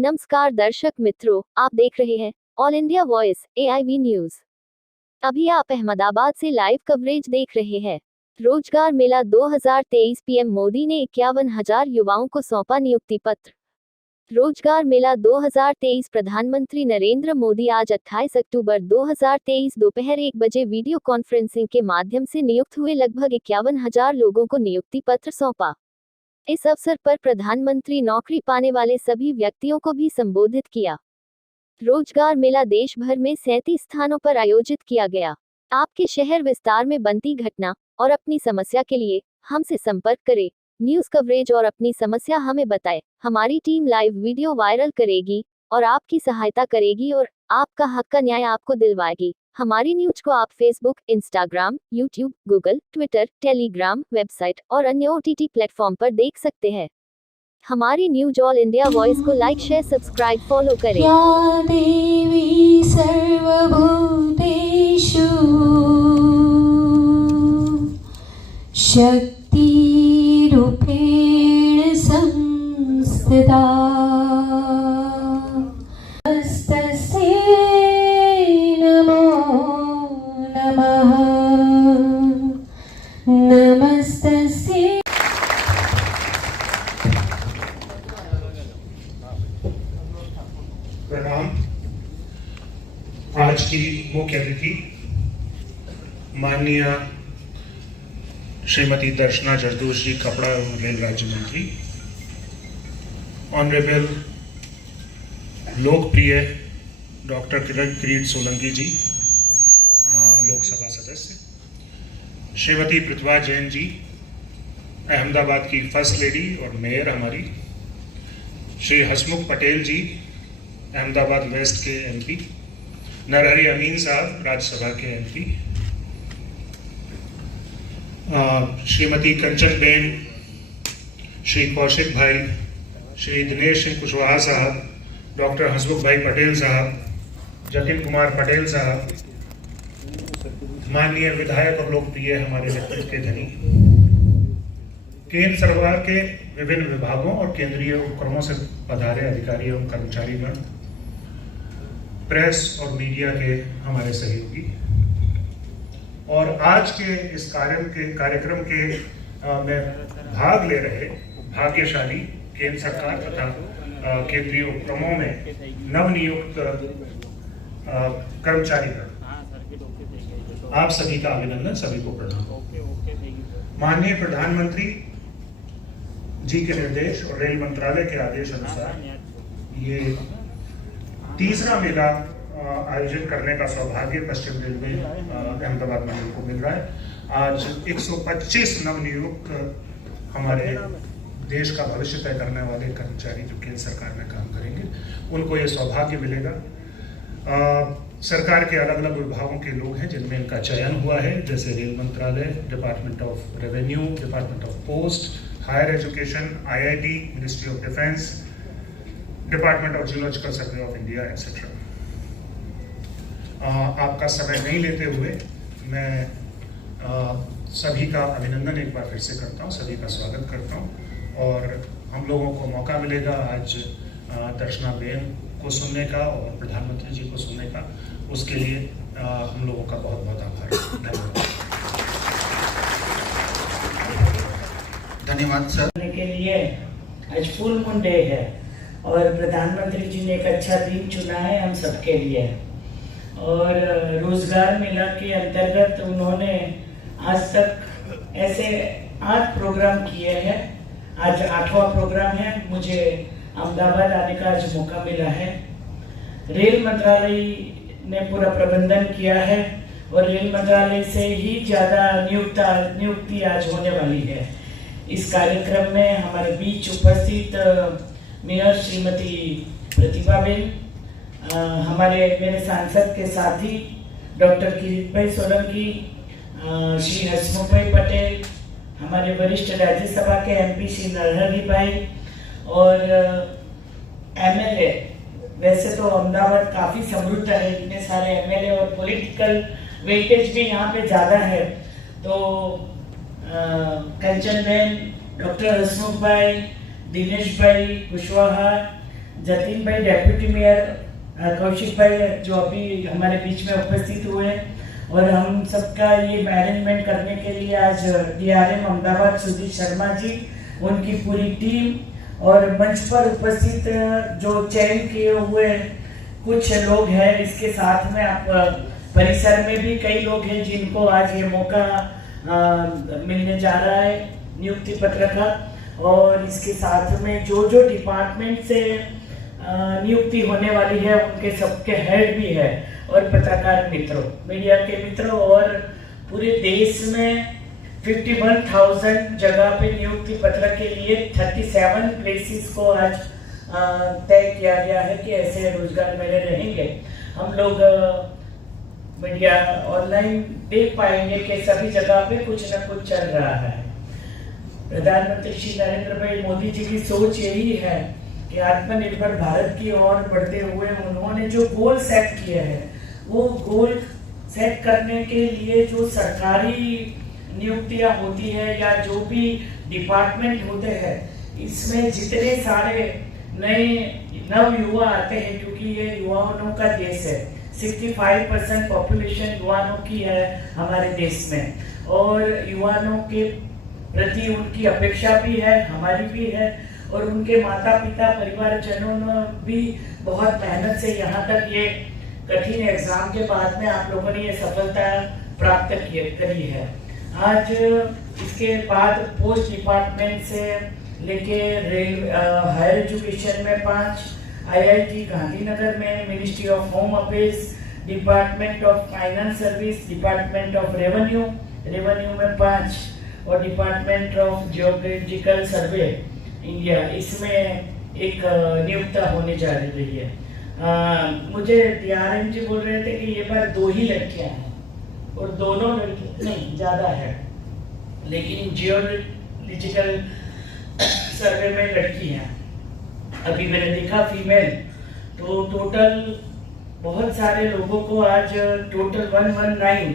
नमस्कार दर्शक मित्रों, आप देख रहे हैं all India voice AIV news. अभी आप अहमदाबाद से लाइव कवरेज देख रहे हैं। रोजगार मेला 2023 पीएम मोदी ने 51,000 युवाओं को सौंपा नियुक्ति पत्र। रोजगार मेला 2023 प्रधानमंत्री नरेंद्र मोदी आज 28 अक्टूबर 2023 दोपहर 1 बजे वीडियो कॉन्फ्रेंसिंग के माध्यम से नियुक्त हुए लगभग 51,000 लोगों को नियुक्ति पत्र सौंपा। इस अवसर पर प्रधानमंत्री नौकरी पाने वाले सभी व्यक्तियों को भी संबोधित किया। रोजगार मेला देश भर में 37 स्थानों पर आयोजित किया गया। आपके शहर विस्तार में बनती घटना और अपनी समस्या के लिए हमसे संपर्क करें। न्यूज कवरेज और अपनी समस्या हमें बताएं। हमारी टीम लाइव वीडियो वायरल करेगी और आपकी सहायता करेगी और आपका हक का न्याय आपको दिलवाएगी। हमारी न्यूज को आप Facebook, Instagram, YouTube, Google, Twitter, Telegram, website और अन्य OTT प्लेटफॉर्म पर देख सकते हैं। हमारी न्यूज ऑल इंडिया वॉइस को लाइक, शेयर, सब्सक्राइब, फॉलो करें। या देवी सर्वभूतेषु शक्तिरूपेण संस्थिता नमस्तस्यै। प्रणाम। आज की मुख्य अतिथि माननीय श्रीमती दर्शना जरदोशी, कपड़ा एवं रेल राज्य मंत्री, ऑनरेबल लोकप्रिय डॉक्टर किरीट सोलंकी जी, लोकसभा सदस्य, श्रीमती प्रतिभा जैन जी, अहमदाबाद की फर्स्ट लेडी और मेयर हमारी, श्री हसमुख पटेल जी, अहमदाबाद वेस्ट के MP, नरहरि अमीन साहब, राज्यसभा के MP, श्रीमती कंचन बेन, श्री कौशिक भाई, श्री दिनेश सिंह कुशवाहा साहब, डॉक्टर हसमुख भाई पटेल साहब, जतिन कुमार पटेल साहब, माननीय विधायक और लोकप्रिय हमारे व्यक्तित्व के धनी, केंद्र सरकार के विभिन्न विभागों और केंद्रीय उपक्रमों से पधारे अधिकारी एवं कर्मचारीगण, प्रेस और मीडिया के हमारे सहयोगी और आज के इस कार्यक्रम के में भाग ले रहे भाग्यशाली केंद्र सरकार तथा केंद्रीय उपक्रमों में नवनियुक्त कर्मचारीगण, आप सभी का अभिनंदन, सभी को प्रणाम। माननीय प्रधानमंत्री जी के निर्देश और रेल मंत्रालय के आदेश अनुसार ये तीसरा मेला आयोजित करने का सौभाग्य पश्चिम रेलवे अहमदाबाद मंडल को मिल रहा है। आज 125 नवनियुक्त हमारे देश का भविष्य तय करने वाले कर्मचारी जो केंद्र सरकार में काम करेंगे, उनको ये सौभाग्य मिलेगा। सरकार के अलग अलग विभागों के लोग हैं जिनमें इनका चयन हुआ है, जैसे रेल मंत्रालय, department of revenue, department of post, higher education, IIT, ministry of defence, department of geological survey of India etcetera. आपका समय नहीं लेते हुए मैं सभी का अभिनंदन एक बार फिर से करता हूँ, सभी का स्वागत करता हूँ और हम लोगों को मौका मिलेगा आज दर्शना बेन को सुनने का और प्रधानमंत्री जी को सुनने का। उसके लिए हम लोगों का बहुत बहुत आभार। धन्यवाद सर। के लिए आज फुल मून डे है और प्रधानमंत्री जी ने एक अच्छा दिन चुना है हम सबके लिए और रोजगार मेला के अंतर्गत उन्होंने आज तक ऐसे 8 प्रोग्राम किए हैं। आज 8वां प्रोग्राम है। मुझे अहमदाबाद आने का आज मौका मिला है। रेल मंत्रालय ने पूरा प्रबंधन किया है और रेल मंत्रालय से ही ज़्यादा नियुक्ति आज होने वाली है। इस कार्यक्रम में हमारे बीच उपस्थित मेयर श्रीमती प्रतिभा बेन, मेरे सांसद के साथी डॉक्टर किरीट भाई सोलंकी, श्री हसमुख भाई पटेल, हमारे वरिष्ठ राज्यसभा के MP श्री नरहरि भाई और MLA। वैसे तो अहमदाबाद काफ़ी समृद्ध है, इतने सारे MLA और पॉलिटिकल वेटेज भी यहाँ पे ज़्यादा है। तो कंचन बेन, डॉक्टर हसमुख भाई, दिनेश भाई कुशवाहा, जतिन भाई डेप्यूटी मेयर, कौशिक भाई जो अभी हमारे बीच में उपस्थित हुए, और हम सबका ये मैनेजमेंट करने के लिए आज DRM अहमदाबाद सुधीर शर्मा जी, उनकी पूरी टीम और मंच पर उपस्थित जो चयन किए हुए कुछ लोग हैं, इसके साथ में आप परिसर में भी कई लोग हैं जिनको आज ये मौका मिलने जा रहा है नियुक्ति पत्र का, और इसके साथ में जो जो डिपार्टमेंट से नियुक्ति होने वाली है उनके सबके हेड भी है, और पत्रकार मित्रों, मीडिया के मित्रों, और पूरे देश में 51,000 जगह पे नियुक्ति पत्र के लिए 37 प्लेसेस को आज तय किया गया है कि ऐसे रोजगार मेले रहेंगे। हम लोग मीडिया ऑनलाइन देख पाएंगे कि सभी जगह पे कुछ न कुछ चल रहा है। प्रधानमंत्री श्री नरेंद्र भाई मोदी जी की सोच यही है कि आत्मनिर्भर भारत की ओर बढ़ते हुए उन्होंने जो गोल सेट किए हैं, वो गोल सेट करने के लिए जो सरकारी नियुक्तियां होती है या जो भी डिपार्टमेंट होते हैं, इसमें जितने सारे नए नव युवा आते हैं, क्योंकि ये युवाओं का देश है, 65% पॉपुलेशन युवाओं की है हमारे देश में, और युवाओं के प्रति उनकी अपेक्षा भी है, हमारी भी है, और उनके माता पिता परिवारजनों ने भी बहुत मेहनत से यहाँ तक ये कठिन एग्जाम के बाद में आप लोगों ने ये सफलता प्राप्त करी है। आज इसके बाद पोस्ट डिपार्टमेंट से लेके हायर एजुकेशन में 5, IIT गांधीनगर में, ministry of home affairs, department of finance service, department of revenue में 5, और department of geographical survey India, इसमें एक नियुक्ति होने जा रही है। मुझे DRM जी बोल रहे थे कि ये बार 2 ही लड़कियां हैं, और दोनों लड़कियां नहीं ज़्यादा है, लेकिन जियोलॉजिकल सर्वे में लड़की हैं। अभी मैंने देखा फीमेल, तो टोटल बहुत सारे लोगों को आज टोटल 119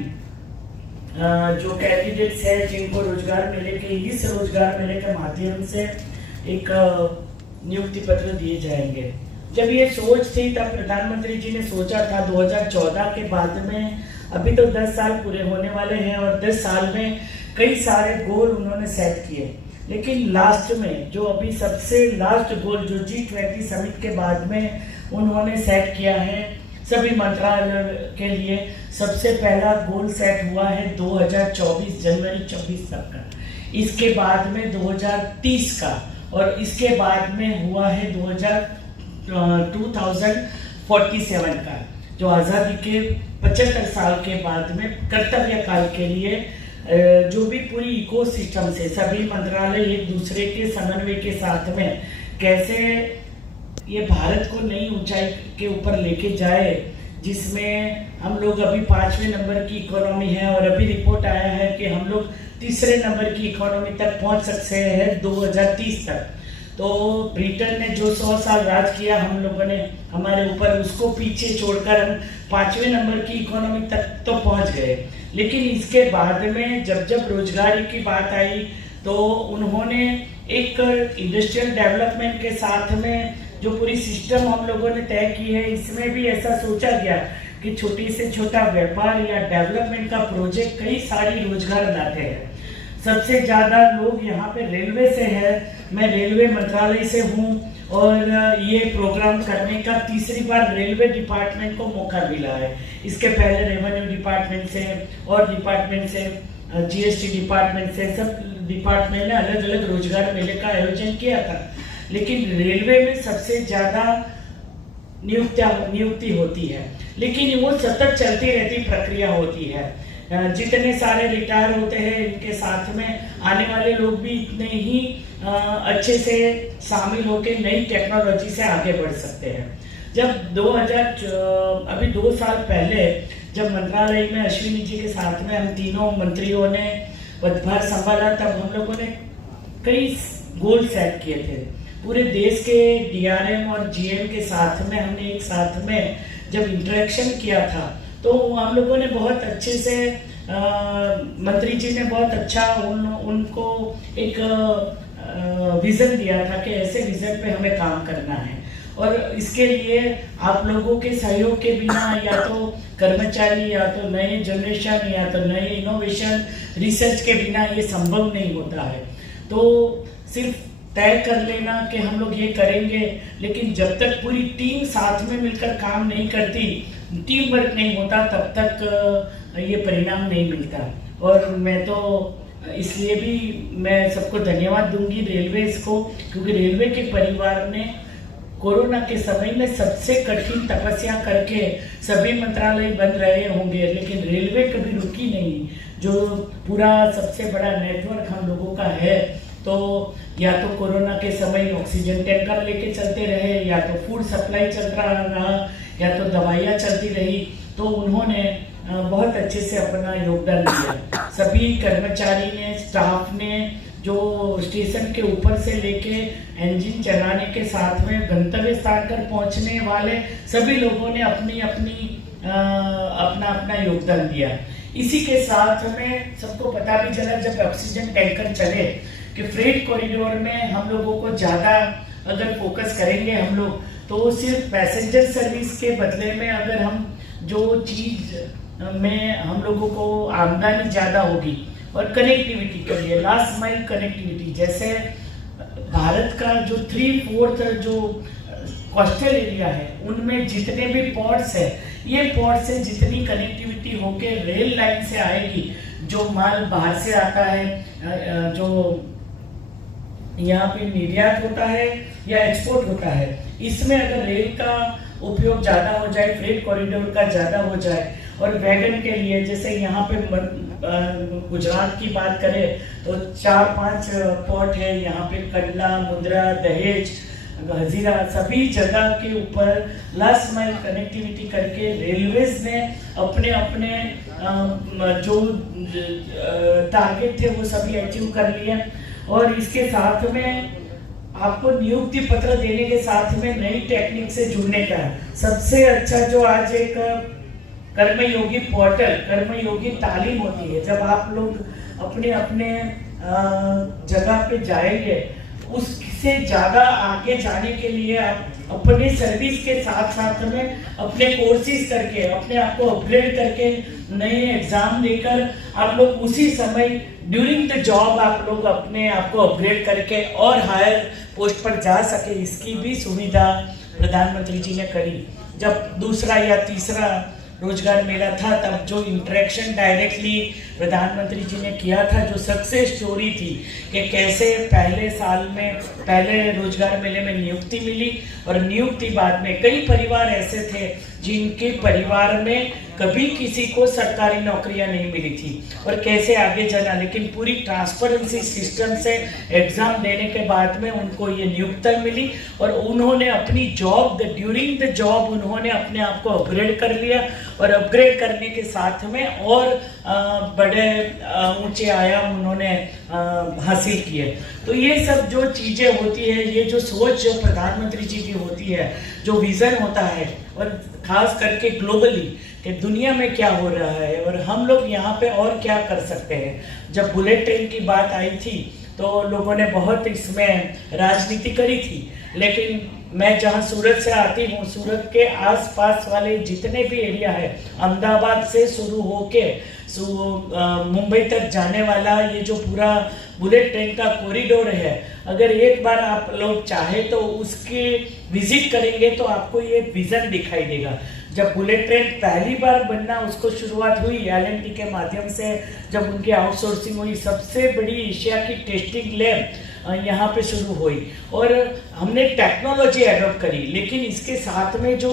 जो कैंडिडेट्स हैं जिनको रोजगार मेले के इस रोजगार मेले के माध्यम से एक नियुक्ति पत्र दिए जाएंगे। जब ये सोच थी तब प्रधानमंत्री जी ने सोचा था 2014 के बाद में, अभी तो 10 साल पूरे होने वाले हैं और 10 साल में कई सारे गोल उन्होंने सेट किए, लेकिन लास्ट में जो अभी सबसे लास्ट गोल जो G20 समिट के बाद में उन्होंने सेट किया है सभी मंत्रालय के लिए, सबसे पहला गोल सेट हुआ है 2024 जनवरी 24 तक का, इसके बाद में 2030 का, और इसके बाद में हुआ है 2047 का, जो आज़ादी के 75 साल के बाद में कर्तव्य काल के लिए जो भी पूरी इकोसिस्टम से सभी मंत्रालय एक दूसरे के समन्वय के साथ में कैसे ये भारत को नई ऊंचाई के ऊपर लेके जाए, जिसमें हम लोग अभी 5वें नंबर की इकोनॉमी है, और अभी रिपोर्ट आया है कि हम लोग 3रे नंबर की इकोनॉमी तक पहुंच सकते हैं 2030 तक। तो ब्रिटेन ने जो 100 साल राज किया हम लोगों ने हमारे ऊपर, उसको पीछे छोड़कर हम 5वें नंबर की इकोनॉमी तक तो पहुंच गए। लेकिन इसके बाद में जब जब रोजगारी की बात आई तो उन्होंने एक इंडस्ट्रियल डेवलपमेंट के साथ में जो पूरी सिस्टम हम लोगों ने तय की है, इसमें भी ऐसा सोचा गया कि छोटी से छोटा व्यापार या डेवलपमेंट का प्रोजेक्ट कई सारी रोजगार लाते हैं। सबसे ज़्यादा लोग यहाँ पे रेलवे से है, मैं रेलवे मंत्रालय से हूँ, और ये प्रोग्राम करने का 3री बार रेलवे डिपार्टमेंट को मौका मिला है। इसके पहले रेवेन्यू डिपार्टमेंट से और डिपार्टमेंट से GST डिपार्टमेंट से सब डिपार्टमेंट ने अलग अलग रोजगार मेले का आयोजन किया था, लेकिन रेलवे में सबसे ज़्यादा नियुक्ति होती है, लेकिन वो सतत चलती रहती प्रक्रिया होती है। जितने सारे रिटायर होते हैं इनके साथ में आने वाले लोग भी इतने ही अच्छे से शामिल होकर नई टेक्नोलॉजी से आगे बढ़ सकते हैं। जब अभी 2 साल पहले जब मंत्रालय में अश्विनी जी के साथ में हम तीनों मंत्रियों ने पदभार संभाला, तब हम लोगों ने कई गोल सेट किए थे। पूरे देश के DRM और GM के साथ में हमने एक साथ में जब इंटरेक्शन किया था, तो हम लोगों ने बहुत अच्छे से मंत्री जी ने बहुत अच्छा उनको एक विज़न दिया था कि ऐसे विज़न पे हमें काम करना है, और इसके लिए आप लोगों के सहयोग के बिना या तो कर्मचारी या तो नए जनरेशन या तो नए इनोवेशन रिसर्च के बिना ये संभव नहीं होता है। तो सिर्फ तय कर लेना कि हम लोग ये करेंगे, लेकिन जब तक पूरी टीम साथ में मिलकर काम नहीं करती, टीम वर्क नहीं होता, तब तक ये परिणाम नहीं मिलता। और मैं तो इसलिए भी मैं सबको धन्यवाद दूंगी रेलवेज को, क्योंकि रेलवे के परिवार ने कोरोना के समय में सबसे कठिन तपस्या करके सभी मंत्रालय बंद रहे होंगे, लेकिन रेलवे कभी रुकी नहीं। जो पूरा सबसे बड़ा नेटवर्क हम लोगों का है, तो या तो कोरोना के समय ऑक्सीजन टैंकर लेके चलते रहे, या तो फूड सप्लाई चल रहा, या तो दवाइयाँ चलती रही। तो उन्होंने बहुत अच्छे से अपना योगदान दिया। सभी कर्मचारी ने, स्टाफ ने, जो स्टेशन के ऊपर से लेके इंजन चलाने के साथ में गंतव्य स्थान पर पहुंचने वाले सभी लोगों ने अपना योगदान दिया। इसी के साथ में सबको पता भी चला जब ऑक्सीजन टैंकर चले कि फ्रेट कॉरिडोर में हम लोगों को ज़्यादा अगर फोकस करेंगे हम लोग, तो सिर्फ पैसेंजर सर्विस के बदले में अगर हम जो चीज़ में हम लोगों को आमदनी ज़्यादा होगी और कनेक्टिविटी के लिए लास्ट माइल कनेक्टिविटी, जैसे भारत का जो 3/4 जो कोस्टल एरिया है उनमें जितने भी पोर्ट्स है, ये पोर्ट से जितनी कनेक्टिविटी होके रेल लाइन से आएगी, जो माल बाहर से आता है, जो यहाँ पे निर्यात होता है या एक्सपोर्ट होता है, इसमें अगर रेल का उपयोग ज़्यादा हो जाए, फ्रेट कॉरिडोर का ज़्यादा हो जाए, और वैगन के लिए जैसे यहाँ पे गुजरात की बात करें तो 4-5 पोर्ट है यहाँ पे, कंडला, मुंद्रा, दहेज, हजीरा, सभी जगह के ऊपर लास्ट माइल कनेक्टिविटी करके रेलवेज ने अपने अपने जो टारगेट थे वो सभी अचीव कर लिए। और इसके साथ में आपको नियुक्ति पत्र देने के साथ में नई टेक्निक से जुड़ने का है। सबसे अच्छा जो आज एक कर्मयोगी पोर्टल, कर्मयोगी तालीम होती है, जब आप लोग अपने अपने जगह पे जाएंगे, उससे ज़्यादा आगे जाने के लिए आप अपने सर्विस के साथ साथ में अपने कोर्सेज करके, अपने आप को अपग्रेड करके, नए एग्जाम देकर आप लोग उसी समय ड्यूरिंग द जॉब आप लोग अपने आप को अपग्रेड करके और हायर पोस्ट पर जा सके, इसकी भी सुविधा प्रधानमंत्री जी ने करी। जब दूसरा या तीसरा रोजगार मेला था, तब जो इंटरेक्शन डायरेक्टली प्रधानमंत्री जी ने किया था, जो सक्सेस स्टोरी थी कि कैसे पहले साल में पहले रोजगार मेले में नियुक्ति मिली, और नियुक्ति बाद में कई परिवार ऐसे थे जिनके परिवार में कभी किसी को सरकारी नौकरियां नहीं मिली थी, और कैसे आगे जाना, लेकिन पूरी ट्रांसपेरेंसी सिस्टम से एग्जाम देने के बाद में उनको ये नियुक्ति मिली, और उन्होंने अपनी जॉब ड्यूरिंग द जॉब उन्होंने अपने आप को अपग्रेड कर लिया, और अपग्रेड करने के साथ में और बड़े ऊंचे आयाम उन्होंने हासिल किए। तो ये सब जो चीज़ें होती है, ये जो सोच जो प्रधानमंत्री जी की होती है, जो विज़न होता है, और खास करके ग्लोबली कि दुनिया में क्या हो रहा है और हम लोग यहाँ पे और क्या कर सकते हैं। जब बुलेट ट्रेन की बात आई थी तो लोगों ने बहुत इसमें राजनीति करी थी, लेकिन मैं जहाँ सूरत से आती हूँ, सूरत के आसपास वाले जितने भी एरिया है, अहमदाबाद से शुरू होके मुंबई तक जाने वाला ये जो पूरा बुलेट ट्रेन का कॉरिडोर है, अगर एक बार आप लोग चाहे तो उसके विजिट करेंगे तो आपको ये विजन दिखाई देगा। जब बुलेट ट्रेन पहली बार बनना उसको शुरुआत हुई L&T के माध्यम से, जब उनकी आउटसोर्सिंग हुई, सबसे बड़ी एशिया की टेस्टिंग लैब यहाँ पे शुरू हुई, और हमने टेक्नोलॉजी एडॉप्ट करी। लेकिन इसके साथ में जो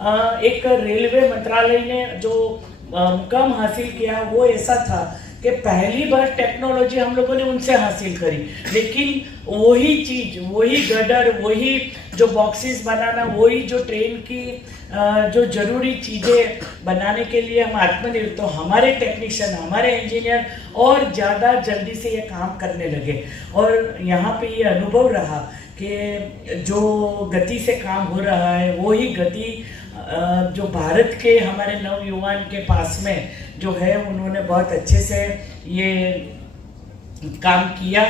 एक रेलवे मंत्रालय ने जो मुकाम हासिल किया वो ऐसा था कि पहली बार टेक्नोलॉजी हम लोगों ने उनसे हासिल करी, लेकिन वही चीज़, वही गडर, वही जो बॉक्सेस बनाना, वही जो ट्रेन की जो जरूरी चीज़ें बनाने के लिए हम आत्मनिर्भर, तो हमारे टेक्नीशियन, हमारे इंजीनियर और ज़्यादा जल्दी से ये काम करने लगे। और यहाँ पे ये अनुभव रहा कि जो गति से काम हो रहा है वही गति जो भारत के हमारे नवयुवान के पास में जो है, उन्होंने बहुत अच्छे से ये काम किया।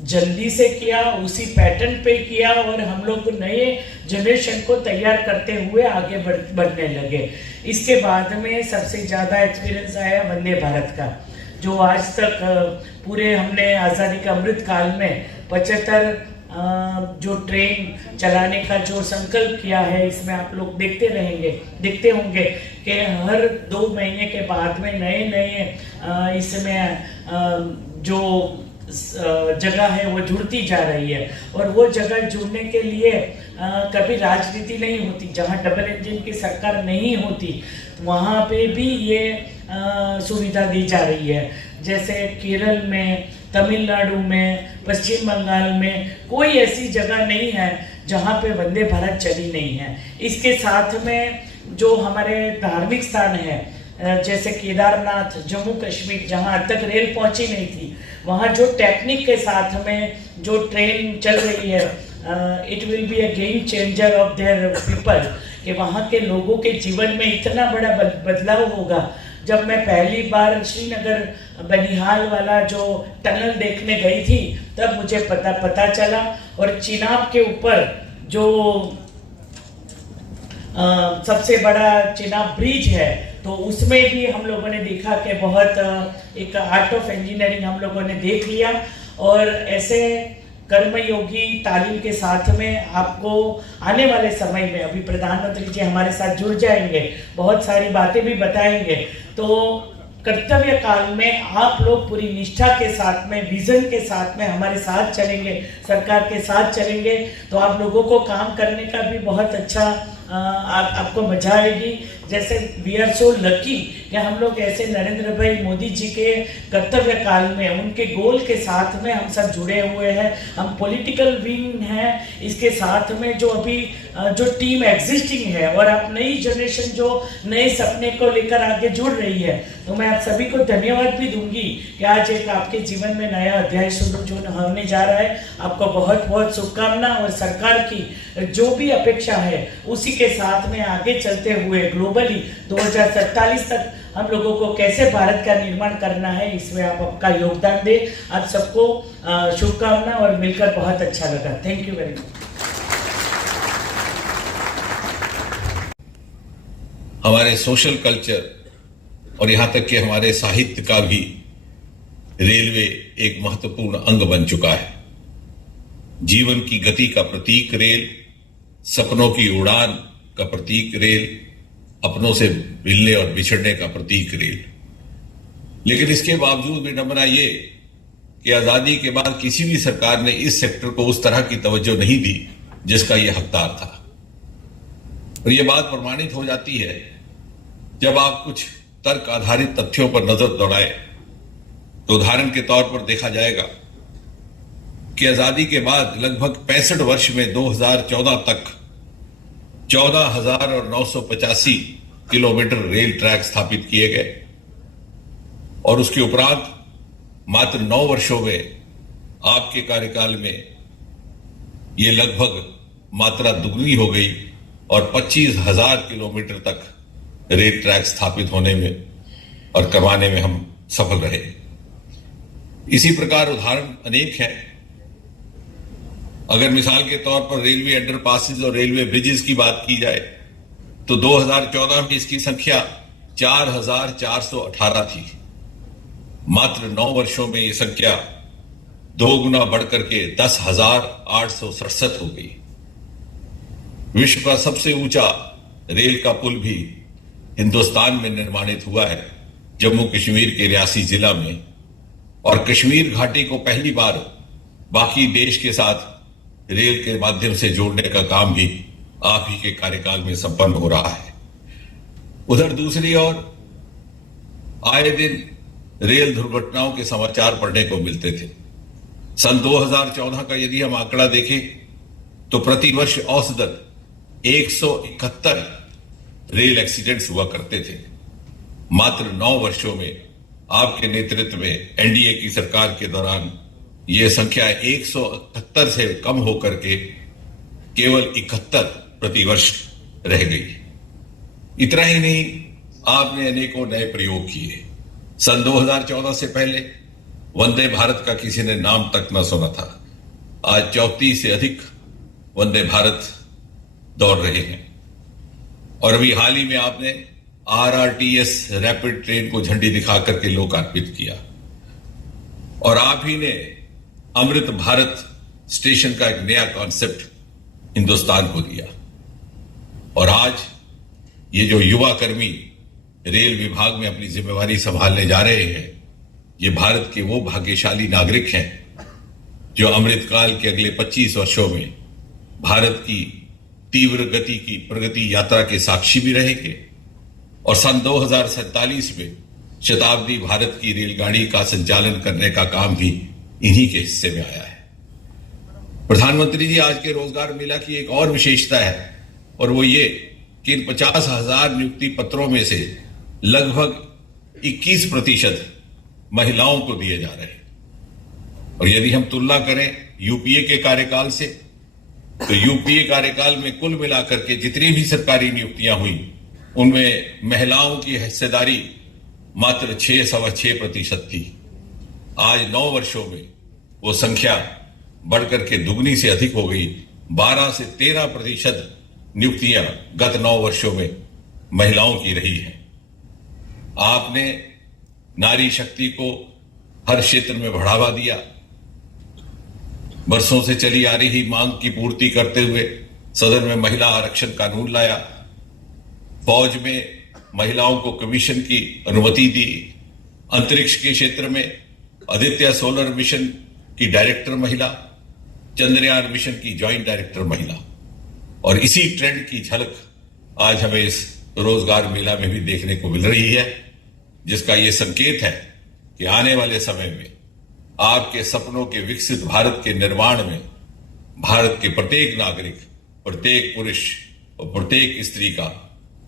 जल्दी से किया, उसी पैटर्न पे किया और हम लोग नए जनरेशन को तैयार करते हुए आगे बढ़ने लगे। इसके बाद में सबसे ज़्यादा एक्सपीरियंस आया वंदे भारत का, जो आज तक पूरे हमने आज़ादी का अमृत काल में 75 जो ट्रेन चलाने का जो संकल्प किया है, इसमें आप लोग देखते होंगे कि हर 2 महीने के बाद में नए इसमें जो जगह है वो जुड़ती जा रही है। और वो जगह जुड़ने के लिए कभी राजनीति नहीं होती, जहाँ डबल इंजन की सरकार नहीं होती वहाँ पे भी ये सुविधा दी जा रही है। जैसे केरल में, तमिलनाडु में, पश्चिम बंगाल में कोई ऐसी जगह नहीं है जहाँ पे वंदे भारत चली नहीं है। इसके साथ में जो हमारे धार्मिक स्थान है, जैसे केदारनाथ, जम्मू कश्मीर, जहाँ अब तक रेल पहुंची नहीं थी, वहाँ जो टेक्निक के साथ में जो ट्रेन चल रही है, it will be a game changer of their people, कि वहाँ के लोगों के जीवन में इतना बड़ा बदलाव होगा। जब मैं पहली बार श्रीनगर बनिहाल वाला जो टनल देखने गई थी, तब मुझे पता चला। और चिनाब के ऊपर जो सबसे बड़ा चिनाब ब्रिज है, तो उसमें भी हम लोगों ने देखा कि बहुत एक आर्ट ऑफ इंजीनियरिंग हम लोगों ने देख लिया। और ऐसे कर्मयोगी तालीम के साथ में आपको आने वाले समय में, अभी प्रधानमंत्री जी हमारे साथ जुड़ जाएंगे, बहुत सारी बातें भी बताएंगे, तो कर्तव्य काल में आप लोग पूरी निष्ठा के साथ में, विजन के साथ में हमारे साथ चलेंगे, सरकार के साथ चलेंगे, तो आप लोगों को काम करने का भी बहुत अच्छा आपको मजा आएगी। जैसे वी आर सो लकी कि हम लोग ऐसे नरेंद्र भाई मोदी जी के कर्तव्य काल में, उनके गोल के साथ में हम सब जुड़े हुए हैं। हम पॉलिटिकल विंग हैं, इसके साथ में जो अभी जो टीम एग्जिस्टिंग है, और अब नई जनरेशन जो नए सपने को लेकर आगे जुड़ रही है, तो मैं आप सभी को धन्यवाद भी दूंगी कि आज एक आपके जीवन में नया अध्याय शुरू जो होने जा रहा है। आपको बहुत बहुत शुभकामना, और सरकार की जो भी अपेक्षा है उसी के साथ में आगे चलते हुए ग्लोबली 2047 तक हम लोगों को कैसे भारत का निर्माण करना है, इसमें आप आपका योगदान दें। आप सबको शुभकामना, और मिलकर बहुत अच्छा लगा। Thank you very much. हमारे सोशल कल्चर और यहाँ तक कि हमारे साहित्य का भी रेलवे एक महत्वपूर्ण अंग बन चुका है। जीवन की गति का प्रतीक रेल, सपनों की उड़ान का प्रतीक रेल, अपनों से मिलने और बिछड़ने का प्रतीक रेल। लेकिन इसके बावजूद विडंबना ये कि आजादी के बाद किसी भी सरकार ने इस सेक्टर को उस तरह की तवज्जो नहीं दी जिसका यह हकदार था। और यह बात प्रमाणित हो जाती है जब आप कुछ तर्क आधारित तथ्यों पर नजर दौड़ाए। तो उदाहरण के तौर पर देखा जाएगा कि आजादी के बाद लगभग 65 वर्ष में 2014 तक 14,985 किलोमीटर रेल ट्रैक स्थापित किए गए, और उसके उपरांत मात्र 9 वर्षों में आपके कार्यकाल में यह लगभग मात्रा दुगनी हो गई और 25,000 किलोमीटर तक रेल ट्रैक स्थापित होने में और करवाने में हम सफल रहे। इसी प्रकार उदाहरण अनेक हैं। अगर मिसाल के तौर पर रेलवे अंडरपासेस और रेलवे ब्रिजेस की बात की जाए तो 2014 में इसकी संख्या 4,418 थी। मात्र 9 वर्षों में यह संख्या 2 गुना बढ़कर के 10,867 हो गई। विश्व का सबसे ऊंचा रेल का पुल भी हिंदुस्तान में निर्माणित हुआ है, जम्मू कश्मीर के रियासी जिला में, और कश्मीर घाटी को पहली बार बाकी देश के साथ रेल के माध्यम से जोड़ने का काम भी आप ही के कार्यकाल में संपन्न हो रहा है। उधर दूसरी ओर आए दिन रेल दुर्घटनाओं के समाचार पढ़ने को मिलते थे। सन 2014 का यदि हम आंकड़ा देखें तो प्रति वर्ष औसतन 171 रेल एक्सीडेंट्स हुआ करते थे। मात्र 9 वर्षों में आपके नेतृत्व में एनडीए की सरकार के दौरान यह संख्या 171 से कम होकर के केवल 71 प्रति वर्ष रह गई। इतना ही नहीं, आपने अनेकों नए प्रयोग किए। सन 2014 से पहले वंदे भारत का किसी ने नाम तक न सुना था। आज 34 से अधिक वंदे भारत दौड़ रहे हैं। और अभी हाल ही में आपने RRTS रैपिड ट्रेन को झंडी दिखा करके लोकार्पित किया। और आप ही ने अमृत भारत स्टेशन का एक नया कॉन्सेप्ट हिंदुस्तान को दिया। और आज ये जो युवा कर्मी रेल विभाग में अपनी जिम्मेवारी संभालने जा रहे हैं, ये भारत के वो भाग्यशाली नागरिक हैं जो अमृतकाल के अगले 25 वर्षों में भारत की तीव्र गति की प्रगति यात्रा के साक्षी भी रहेंगे। और सन 2047 में शताब्दी भारत की रेलगाड़ी का संचालन करने का काम भी इन्हीं के हिस्से में आया है। प्रधानमंत्री जी, आज के रोजगार मेला की एक और विशेषता है और वो ये कि इन 50,000 नियुक्ति पत्रों में से लगभग 21% महिलाओं को दिए जा रहे हैं। और यदि हम तुलना करें यूपीए के कार्यकाल से, तो यूपीए कार्यकाल में कुल मिलाकर के जितनी भी सरकारी नियुक्तियां हुई उनमें महिलाओं की हिस्सेदारी मात्र 6.6% थी। आज 9 वर्षों में वो संख्या बढ़कर के दुगनी से अधिक हो गई। 12 से 13% नियुक्तियां गत 9 वर्षों में महिलाओं की रही हैं। आपने नारी शक्ति को हर क्षेत्र में बढ़ावा दिया। बरसों से चली आ रही मांग की पूर्ति करते हुए सदन में महिला आरक्षण कानून लाया। फौज में महिलाओं को कमीशन की अनुमति दी। अंतरिक्ष के क्षेत्र में आदित्य सोलर मिशन की डायरेक्टर महिला, चंद्रयान मिशन की ज्वाइंट डायरेक्टर महिला। और इसी ट्रेंड की झलक आज हमें इस रोजगार मेला में भी देखने को मिल रही है, जिसका यह संकेत है कि आने वाले समय में आपके सपनों के विकसित भारत के निर्माण में भारत के प्रत्येक नागरिक, प्रत्येक पुरुष और प्रत्येक स्त्री का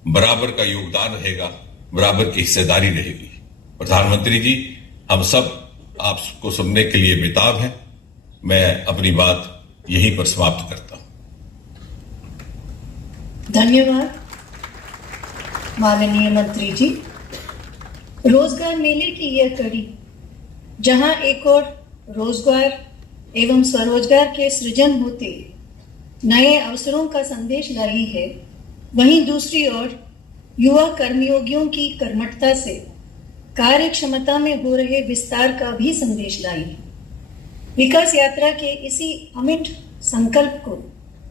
बराबर का योगदान रहेगा, बराबर की हिस्सेदारी रहेगी। प्रधानमंत्री जी, हम सब आपको सुनने के लिए बेताब हैं। मैं अपनी बात यहीं पर समाप्त करता हूं। धन्यवाद माननीय मंत्री जी। रोजगार मेले की यह कड़ी, जहां एक और रोजगार एवं स्वरोजगार के सृजन होते नए अवसरों का संदेश लाई है, वहीं दूसरी ओर युवा कर्मयोगियों की कर्मठता से कार्य क्षमता में हो रहे विस्तार का भी संदेश लाई है। विकास यात्रा के इसी अमिट संकल्प को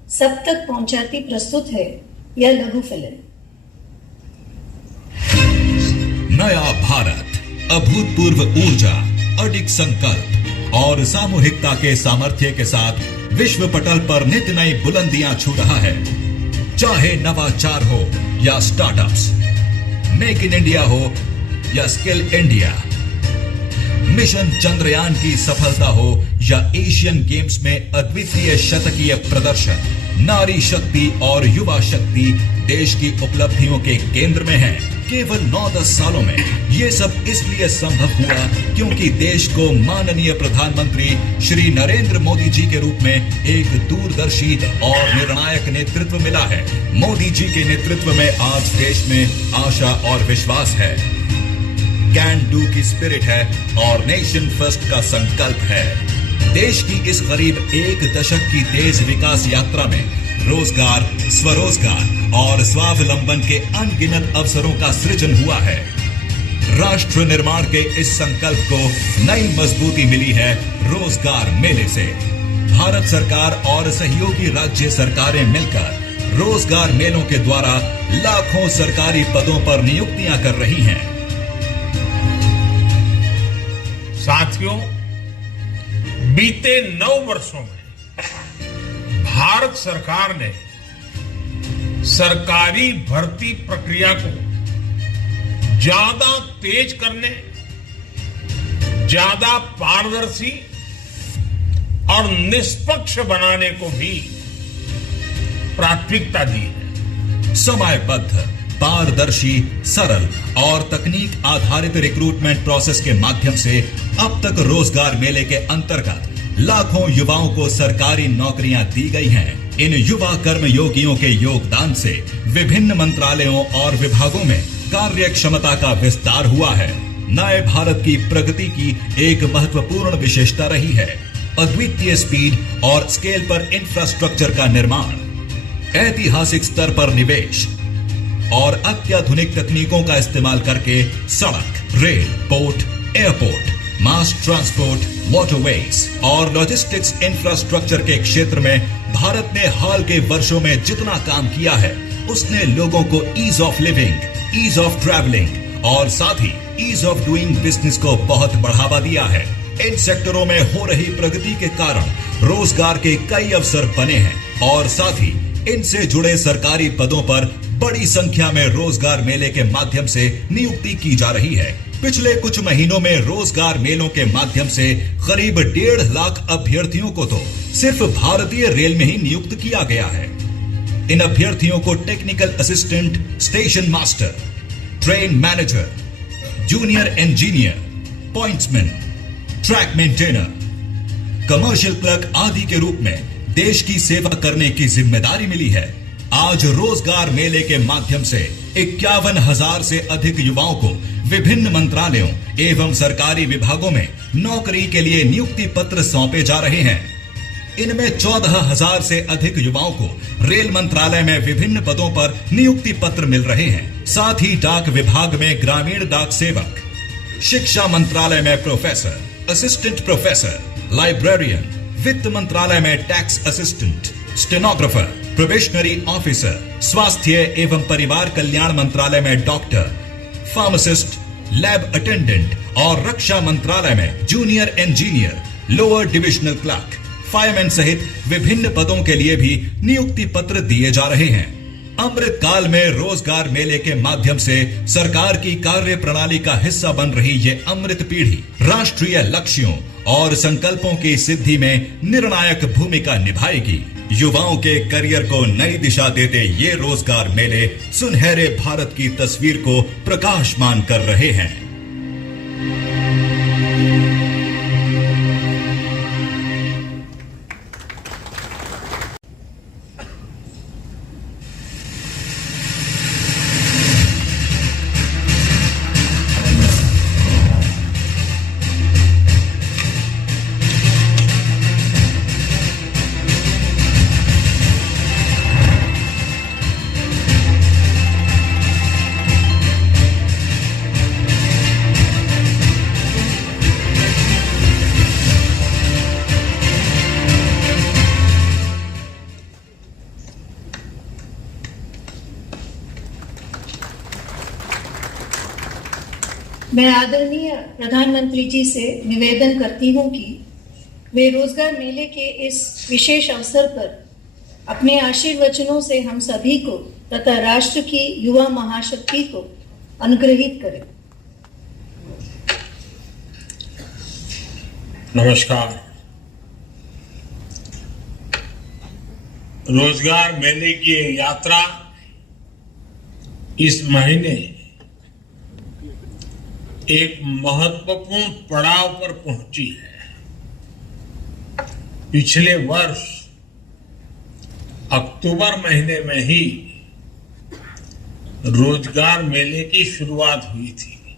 सब तक पहुंचाती प्रस्तुत है यह लघु फिल्म। नया भारत, अभूतपूर्व ऊर्जा, अडिग संकल्प और सामूहिकता के सामर्थ्य के साथ विश्व पटल पर नित नई बुलंदियां छू रहा है। चाहे नवाचार हो या स्टार्टअप्स, मेक इन इंडिया हो या स्किल इंडिया, मिशन चंद्रयान की सफलता हो या एशियन गेम्स में अद्वितीय शतकीय प्रदर्शन, नारी शक्ति और युवा शक्ति देश की उपलब्धियों के केंद्र में है। केवल 9-10 सालों में ये सब इसलिए संभव हुआ क्योंकि देश को माननीय प्रधानमंत्री श्री नरेंद्र मोदी जी के रूप में एक दूरदर्शी और निर्णायक नेतृत्व मिला है। मोदी जी के नेतृत्व में आज देश में आशा और विश्वास है, कैन डू की स्पिरिट है और नेशन फर्स्ट का संकल्प है। देश की इस करीब 1 दशक की तेज विकास यात्रा में रोजगार, स्वरोजगार और स्वावलंबन के अनगिनत अवसरों का सृजन हुआ है। राष्ट्र निर्माण के इस संकल्प को नई मजबूती मिली है रोजगार मेले से। भारत सरकार और सहयोगी राज्य सरकारें मिलकर रोजगार मेलों के द्वारा लाखों सरकारी पदों पर नियुक्तियां कर रही हैं। साथियों, बीते 9 वर्षों में भारत सरकार ने सरकारी भर्ती प्रक्रिया को ज्यादा तेज करने, ज्यादा पारदर्शी और निष्पक्ष बनाने को भी प्राथमिकता दी है। समयबद्ध, पारदर्शी, सरल और तकनीक आधारित रिक्रूटमेंट प्रोसेस के माध्यम से अब तक रोजगार मेले के अंतर्गत लाखों युवाओं को सरकारी नौकरियां दी गई हैं। इन युवा कर्मयोगियों के योगदान से विभिन्न मंत्रालयों और विभागों में कार्य क्षमता का विस्तार हुआ है। नए भारत की प्रगति की एक महत्वपूर्ण विशेषता रही है। अद्वितीय स्पीड और स्केल पर इंफ्रास्ट्रक्चर का निर्माण, ऐतिहासिक स्तर पर निवेश और अत्याधुनिक तकनीकों का इस्तेमाल करके सड़क, rail, port, airport, mass transport, waterways और लॉजिस्टिक्स इंफ्रास्ट्रक्चर के क्षेत्र में भारत ने हाल के वर्षों में जितना काम किया है, उसने लोगों को ease of living, ease of travelling और साथ ही ईज ऑफ डूइंग बिजनेस को बहुत बढ़ावा दिया है। इन सेक्टरों में हो रही प्रगति के कारण रोजगार के कई अवसर बने हैं और साथ ही इनसे जुड़े सरकारी पदों पर बड़ी संख्या में रोजगार मेले के माध्यम से नियुक्ति की जा रही है। पिछले कुछ महीनों में रोजगार मेलों के माध्यम से करीब 1.5 लाख अभ्यर्थियों को तो सिर्फ भारतीय रेल में ही नियुक्त किया गया है। इन अभ्यर्थियों को technical assistant, station master, train manager, junior engineer, pointsman, track maintainer, commercial clerk आदि के रूप में देश की सेवा करने की जिम्मेदारी मिली है। आज रोजगार मेले के माध्यम से 51,000 से अधिक युवाओं को विभिन्न मंत्रालयों एवं सरकारी विभागों में नौकरी के लिए नियुक्ति पत्र सौंपे जा रहे हैं। इनमें 14,000 से अधिक युवाओं को रेल मंत्रालय में विभिन्न पदों पर नियुक्ति पत्र मिल रहे हैं। साथ ही डाक विभाग में ग्रामीण डाक सेवक, शिक्षा मंत्रालय में प्रोफेसर, असिस्टेंट प्रोफेसर, लाइब्रेरियन, वित्त मंत्रालय में tax assistant, stenographer, probationary officer, स्वास्थ्य एवं परिवार कल्याण मंत्रालय में डॉक्टर, फार्मासिस्ट, लैब अटेंडेंट और रक्षा मंत्रालय में junior engineer, lower divisional clerk, fireman सहित विभिन्न पदों के लिए भी नियुक्ति पत्र दिए जा रहे हैं। अमृत काल में रोजगार मेले के माध्यम से सरकार की कार्य प्रणाली का हिस्सा बन रही ये अमृत पीढ़ी राष्ट्रीय लक्ष्यों और संकल्पों की सिद्धि में निर्णायक भूमिका निभाएगी। युवाओं के करियर को नई दिशा देते ये रोजगार मेले सुनहरे भारत की तस्वीर को प्रकाशमान कर रहे हैं। मैं आदरणीय प्रधानमंत्री जी से निवेदन करती हूं कि वे रोजगार मेले के इस विशेष अवसर पर अपने आशीर्वचनों से हम सभी को तथा राष्ट्र की युवा महाशक्ति को अनुग्रहित करें। नमस्कार। रोजगार मेले की ये यात्रा इस महीने एक महत्वपूर्ण पड़ाव पर पहुंची है। पिछले वर्ष अक्टूबर महीने में ही रोजगार मेले की शुरुआत हुई थी।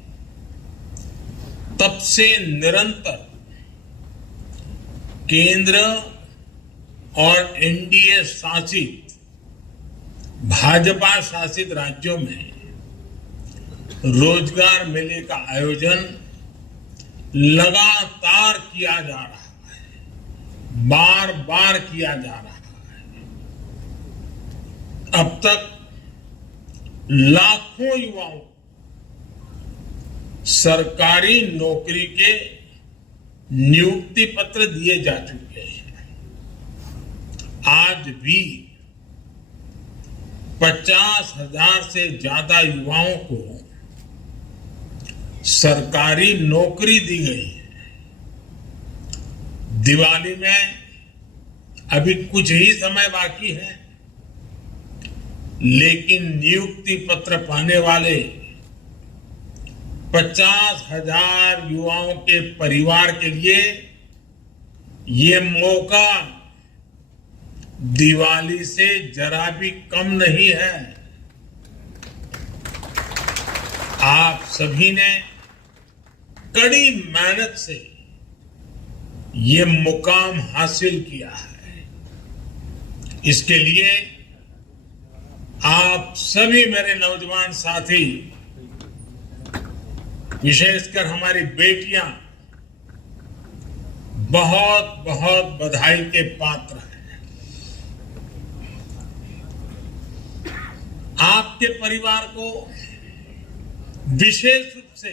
तब से निरंतर केंद्र और एनडीए शासित भाजपा शासित राज्यों में रोजगार मेले का आयोजन लगातार किया जा रहा है, बार बार किया जा रहा है। अब तक लाखों युवाओं को सरकारी नौकरी के नियुक्ति पत्र दिए जा चुके हैं। आज भी 50,000 से ज्यादा युवाओं को सरकारी नौकरी दी गई है। दिवाली में अभी कुछ ही समय बाकी है, लेकिन नियुक्ति पत्र पाने वाले 50,000 युवाओं के परिवार के लिए ये मौका दिवाली से जरा भी कम नहीं है। आप सभी ने कड़ी मेहनत से ये मुकाम हासिल किया है। इसके लिए आप सभी मेरे नौजवान साथी, विशेषकर हमारी बेटियां, बहुत बहुत बधाई के पात्र हैं। आपके परिवार को विशेष रूप से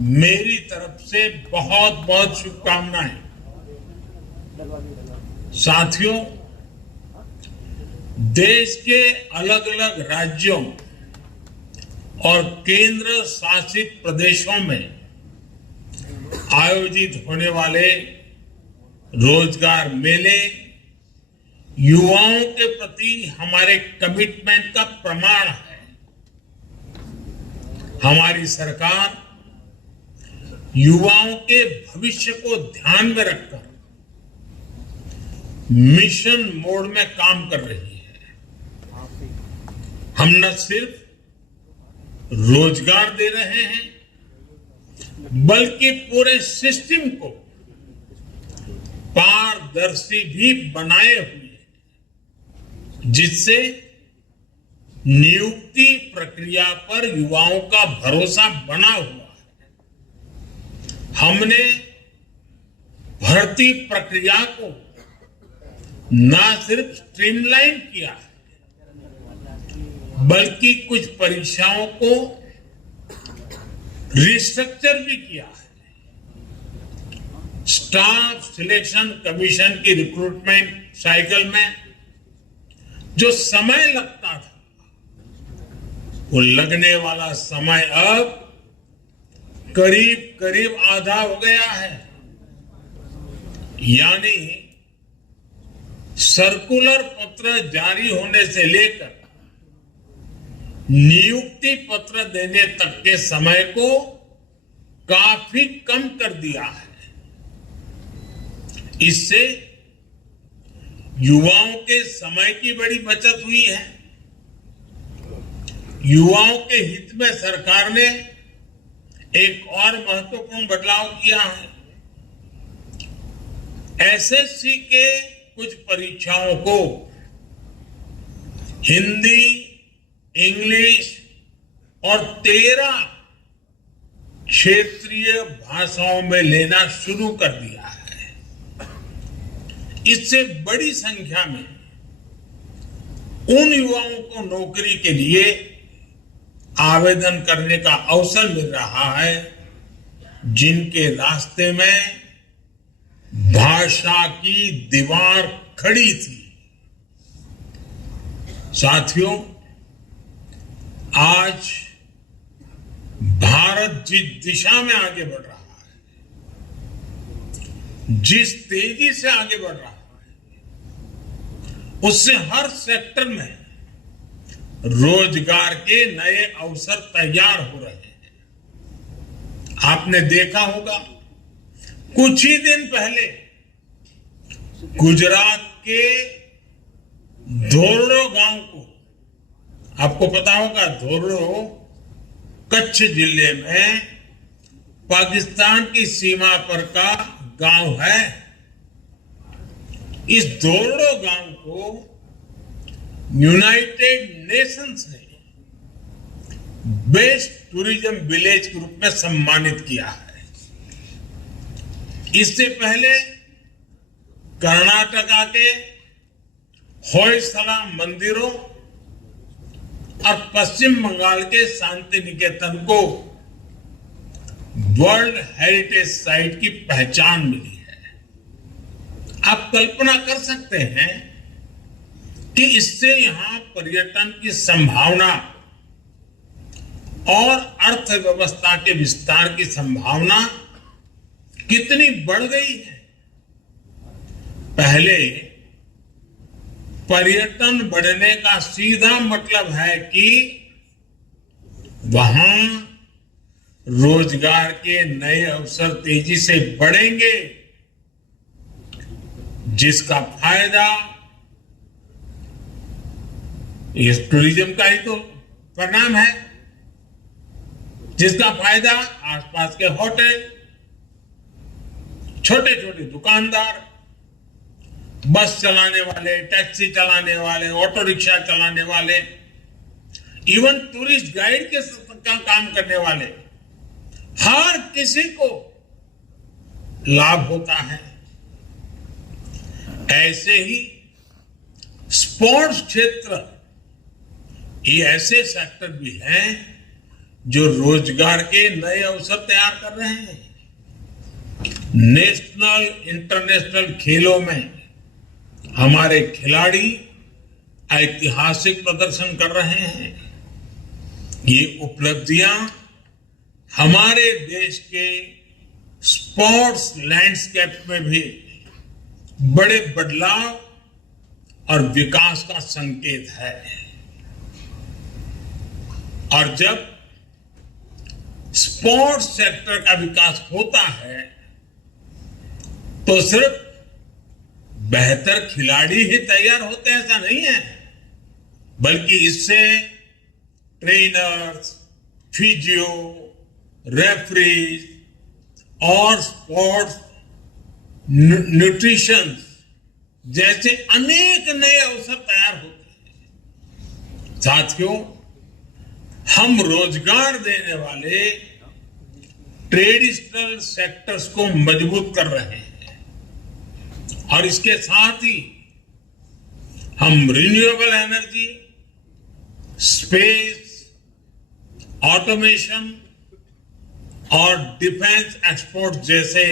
मेरी तरफ से बहुत बहुत शुभकामनाएं। साथियों, देश के अलग अलग राज्यों और केंद्र शासित प्रदेशों में आयोजित होने वाले रोजगार मेले युवाओं के प्रति हमारे कमिटमेंट का प्रमाण है। हमारी सरकार युवाओं के भविष्य को ध्यान में रखकर मिशन मोड में काम कर रही है। हम न सिर्फ रोजगार दे रहे हैं, बल्कि पूरे सिस्टम को पारदर्शी भी बनाए हुए हैं, जिससे नियुक्ति प्रक्रिया पर युवाओं का भरोसा बना हुआ है। हमने भर्ती प्रक्रिया को न सिर्फ स्ट्रीमलाइन किया है, बल्कि कुछ परीक्षाओं को रिस्ट्रक्चर भी किया है। स्टाफ सिलेक्शन कमीशन की रिक्रूटमेंट साइकिल में जो समय लगता था, वो लगने वाला समय अब करीब करीब आधा हो गया है। यानी सर्कुलर पत्र जारी होने से लेकर नियुक्ति पत्र देने तक के समय को काफी कम कर दिया है। इससे युवाओं के समय की बड़ी बचत हुई है। युवाओं के हित में सरकार ने एक और महत्वपूर्ण बदलाव किया है। एसएससी के कुछ परीक्षाओं को हिंदी, इंग्लिश और 13 क्षेत्रीय भाषाओं में लेना शुरू कर दिया है। इससे बड़ी संख्या में उन युवाओं को नौकरी के लिए आवेदन करने का अवसर मिल रहा है जिनके रास्ते में भाषा की दीवार खड़ी थी। साथियों, आज भारत जिस दिशा में आगे बढ़ रहा है, जिस तेजी से आगे बढ़ रहा है, उससे हर सेक्टर में रोजगार के नए अवसर तैयार हो रहे हैं। आपने देखा होगा, कुछ ही दिन पहले गुजरात के धोरडो गांव को, आपको पता होगा धोरडो कच्छ जिले में पाकिस्तान की सीमा पर का गांव है। इस धोरडो गांव को यूनाइटेड नेशंस ने बेस्ट टूरिज्म विलेज के रूप में सम्मानित किया है। इससे पहले कर्नाटका के होयसला मंदिरों और पश्चिम बंगाल के शांति निकेतन को वर्ल्ड हेरिटेज साइट की पहचान मिली है। आप कल्पना कर सकते हैं कि इससे यहां पर्यटन की संभावना और अर्थव्यवस्था के विस्तार की संभावना कितनी बढ़ गई है। पहले पर्यटन बढ़ने का सीधा मतलब है कि वहां रोजगार के नए अवसर तेजी से बढ़ेंगे, जिसका फायदा इस टूरिज्म का ही तो परिणाम है। जिसका फायदा आसपास के होटल, छोटे छोटे दुकानदार, बस चलाने वाले, टैक्सी चलाने वाले, ऑटो रिक्शा चलाने वाले, इवन टूरिस्ट गाइड के का काम करने वाले, हर किसी को लाभ होता है। ऐसे ही स्पोर्ट्स क्षेत्र, ये ऐसे सेक्टर भी हैं जो रोजगार के नए अवसर तैयार कर रहे हैं। नेशनल, इंटरनेशनल खेलों में हमारे खिलाड़ी ऐतिहासिक प्रदर्शन कर रहे हैं। ये उपलब्धियां हमारे देश के स्पोर्ट्स लैंडस्केप में भी बड़े बदलाव और विकास का संकेत है। और जब स्पोर्ट्स सेक्टर का विकास होता है तो सिर्फ बेहतर खिलाड़ी ही तैयार होते हैं ऐसा नहीं है, बल्कि इससे ट्रेनर्स, फिजियो, रेफरीज और स्पोर्ट्स न्यूट्रिशन जैसे अनेक नए अवसर तैयार होते हैं। साथियों, हम रोजगार देने वाले ट्रेडिशनल सेक्टर्स को मजबूत कर रहे हैं और इसके साथ ही हम रिन्यूएबल एनर्जी, स्पेस, ऑटोमेशन और डिफेंस एक्सपोर्ट जैसे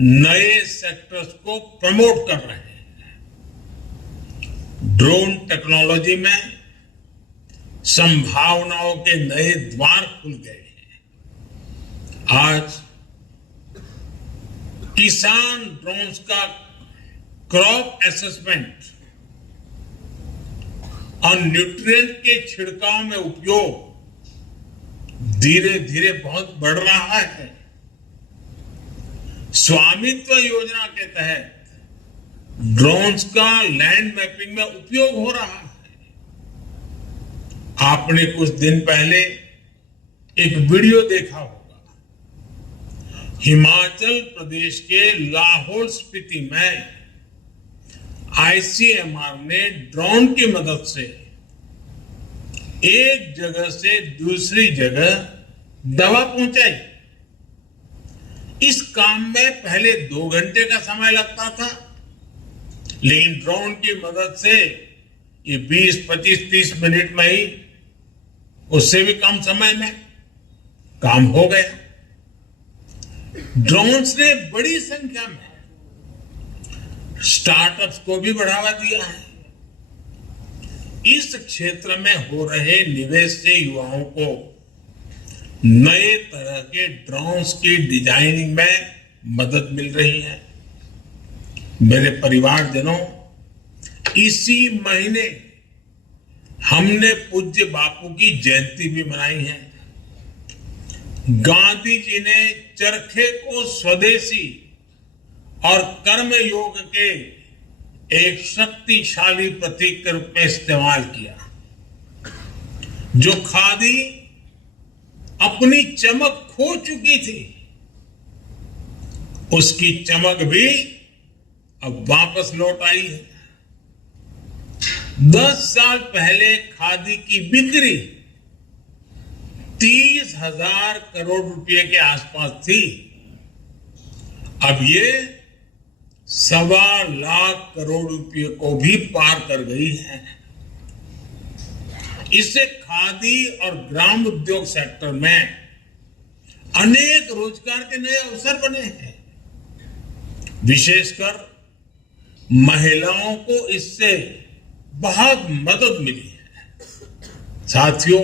नए सेक्टर्स को प्रमोट कर रहे हैं। ड्रोन टेक्नोलॉजी में संभावनाओं के नए द्वार खुल गए हैं। आज किसान ड्रोन्स का क्रॉप असेसमेंट और न्यूट्रिएंट के छिड़काव में उपयोग धीरे धीरे बहुत बढ़ रहा है। स्वामित्व योजना के तहत ड्रोन्स का लैंड मैपिंग में उपयोग हो रहा है। आपने कुछ दिन पहले एक वीडियो देखा होगा। हिमाचल प्रदेश के लाहौल स्पीति में आईसीएमआर ने ड्रोन की मदद से एक जगह से दूसरी जगह दवा पहुंचाई। इस काम में पहले 2 घंटे का समय लगता था, लेकिन ड्रोन की मदद से ये 20, 25, 30 मिनट में ही, उससे भी कम समय में काम हो गया। ड्रोन्स ने बड़ी संख्या में स्टार्टअप्स को भी बढ़ावा दिया है। इस क्षेत्र में हो रहे निवेश से युवाओं को नए तरह के ड्रोन्स की डिजाइनिंग में मदद मिल रही है। मेरे परिवारजनों, इसी महीने हमने पूज्य बापू की जयंती भी मनाई है। गांधी जी ने चरखे को स्वदेशी और कर्म योग के एक शक्तिशाली प्रतीक के रूप में इस्तेमाल किया। जो खादी अपनी चमक खो चुकी थी, उसकी चमक भी अब वापस लौट आई है। 10 साल पहले खादी की बिक्री 30,000 करोड़ रुपए के आसपास थी। अब ये 1.25 लाख करोड़ रुपए को भी पार कर गई है। इससे खादी और ग्राम उद्योग सेक्टर में अनेक रोजगार के नए अवसर बने हैं। विशेषकर महिलाओं को इससे बहुत मदद मिली है। साथियों,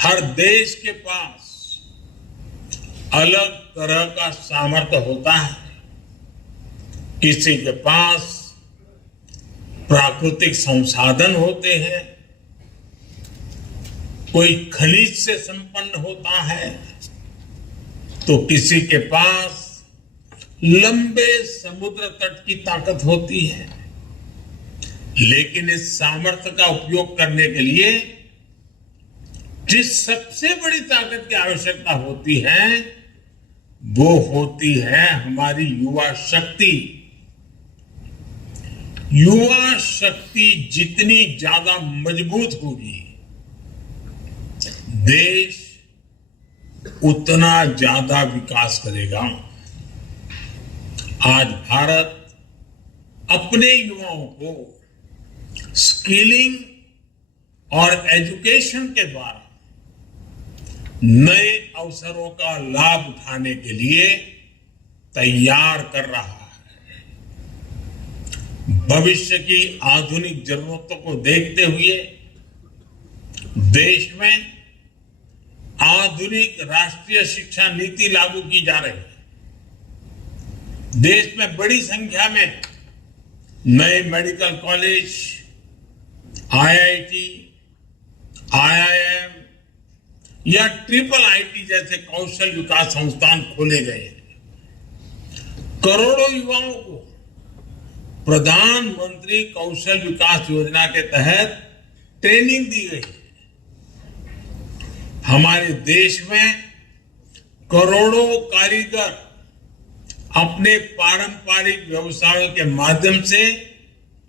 हर देश के पास अलग तरह का सामर्थ्य होता है। किसी के पास प्राकृतिक संसाधन होते हैं, कोई खनिज से संपन्न होता है, तो किसी के पास लंबे समुद्र तट की ताकत होती है। लेकिन इस सामर्थ्य का उपयोग करने के लिए जिस सबसे बड़ी ताकत की आवश्यकता होती है वो होती है हमारी युवा शक्ति। युवा शक्ति जितनी ज्यादा मजबूत होगी, देश उतना ज्यादा विकास करेगा। आज भारत अपने युवाओं को स्किलिंग और एजुकेशन के द्वारा नए अवसरों का लाभ उठाने के लिए तैयार कर रहा है। भविष्य की आधुनिक जरूरतों को देखते हुए देश में आधुनिक राष्ट्रीय शिक्षा नीति लागू की जा रही है। देश में बड़ी संख्या में नए मेडिकल कॉलेज, आईआईटी, आईआईएम या ट्रिपल आईटी जैसे कौशल विकास संस्थान खोले गए हैं। करोड़ों युवाओं को प्रधानमंत्री कौशल विकास योजना के तहत ट्रेनिंग दी गई है। हमारे देश में करोड़ों कारीगर अपने पारंपरिक व्यवसायों के माध्यम से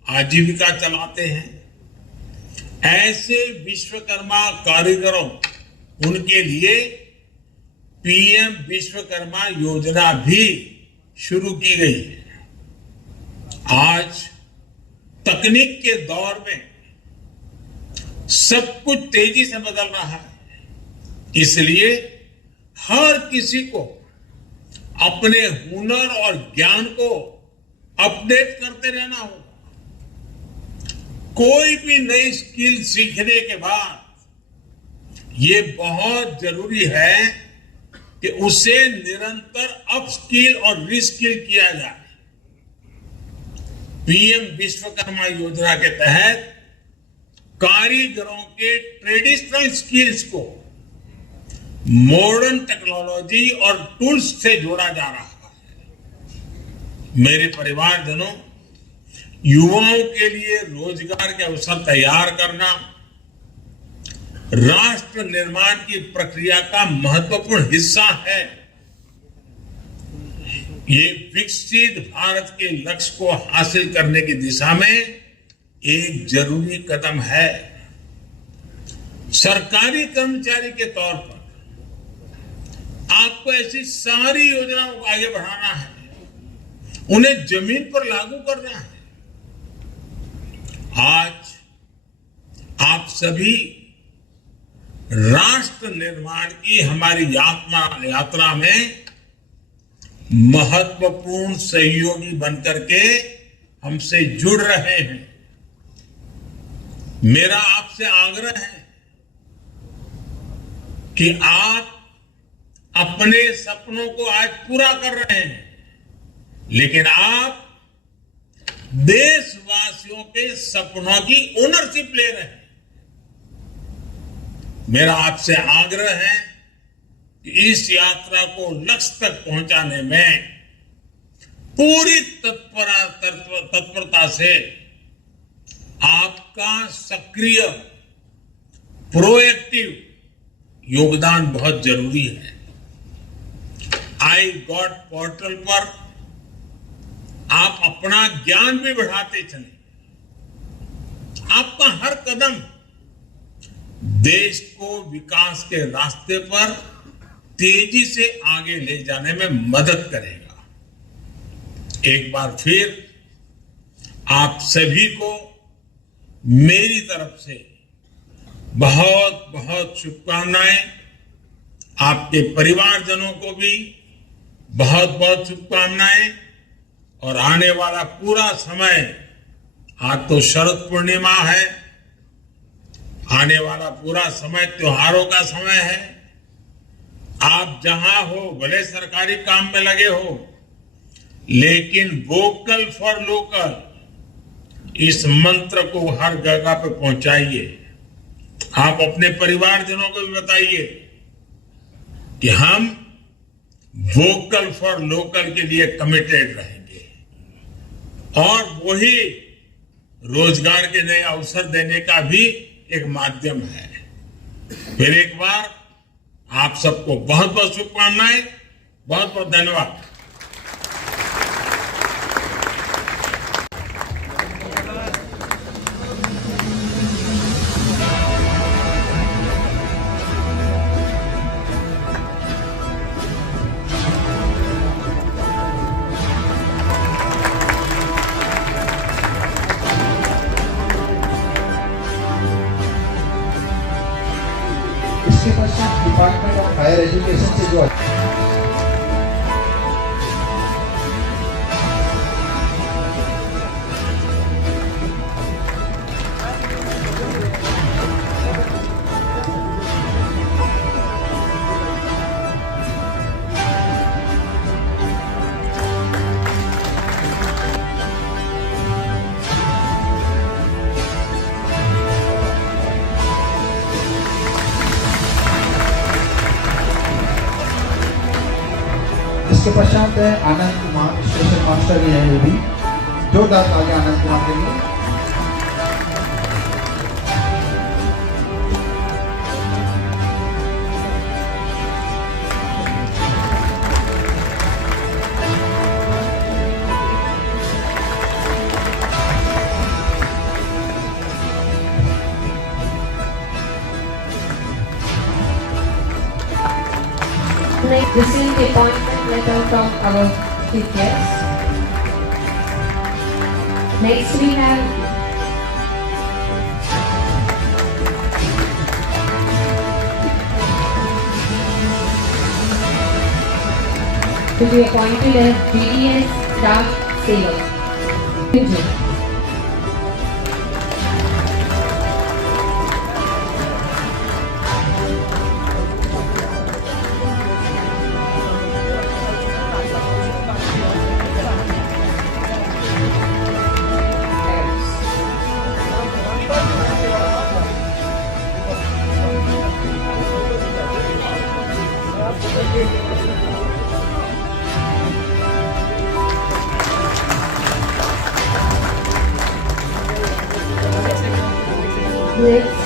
आजीविका चलाते हैं। ऐसे विश्वकर्मा कारीगरों, उनके लिए पीएम विश्वकर्मा योजना भी शुरू की गई है। आज तकनीक के दौर में सब कुछ तेजी से बदल रहा है, इसलिए हर किसी को अपने हुनर और ज्ञान को अपडेट करते रहना होगा। कोई भी नई स्किल सीखने के बाद ये बहुत जरूरी है कि उसे निरंतर अपस्किल और रिस्किल किया जाए। पीएम विश्वकर्मा योजना के तहत कारीगरों के ट्रेडिशनल स्किल्स को मॉडर्न टेक्नोलॉजी और टूल्स से जोड़ा जा रहा है। मेरे परिवारजनों, युवाओं के लिए रोजगार के अवसर तैयार करना राष्ट्र निर्माण की प्रक्रिया का महत्वपूर्ण हिस्सा है। ये विकसित भारत के लक्ष्य को हासिल करने की दिशा में एक जरूरी कदम है। सरकारी कर्मचारी के तौर पर आपको ऐसी सारी योजनाओं को आगे बढ़ाना है, उन्हें जमीन पर लागू करना है। आज आप सभी राष्ट्र निर्माण की हमारी यात्रा में महत्वपूर्ण सहयोगी बनकर के हमसे जुड़ रहे हैं। मेरा आपसे आग्रह है कि आप अपने सपनों को आज पूरा कर रहे हैं, लेकिन आप देशवासियों के सपनों की ओनरशिप ले रहे हैं। मेरा आपसे आग्रह है कि इस यात्रा को लक्ष्य तक पहुंचाने में पूरी तत्परता से आपका सक्रिय, प्रोएक्टिव योगदान बहुत जरूरी है। आई गॉट पोर्टल पर आप अपना ज्ञान भी बढ़ाते चलें। आपका हर कदम देश को विकास के रास्ते पर तेजी से आगे ले जाने में मदद करेगा। एक बार फिर आप सभी को मेरी तरफ से बहुत बहुत शुभकामनाएं। आपके परिवारजनों को भी बहुत बहुत शुभकामनाएं। और आने वाला पूरा समय, आज तो शरद पूर्णिमा है, आने वाला पूरा समय त्योहारों का समय है। आप जहां हो, भले सरकारी काम में लगे हो, लेकिन वोकल फॉर लोकल इस मंत्र को हर जगह पे पहुंचाइए। आप अपने परिवारजनों को भी बताइए कि हम वोकल फॉर लोकल के लिए कमिटेड रहेंगे, और वही रोजगार के नए अवसर देने का भी एक माध्यम है। फिर एक बार आप सबको बहुत बहुत शुभकामनाएं, बहुत बहुत धन्यवाद। इसके पश्चात डिपार्टमेंट ऑफ हायर एजुकेशन से जो इसके पश्चात है आनंद कुमार स्टेशन मास्टर भी है, ये भी जोरदार तालियां आनंद कुमार के लिए। Receive the appointment letter from our chief guest. Next we have to be appointed as BDS staff sailor. Thank you. Next.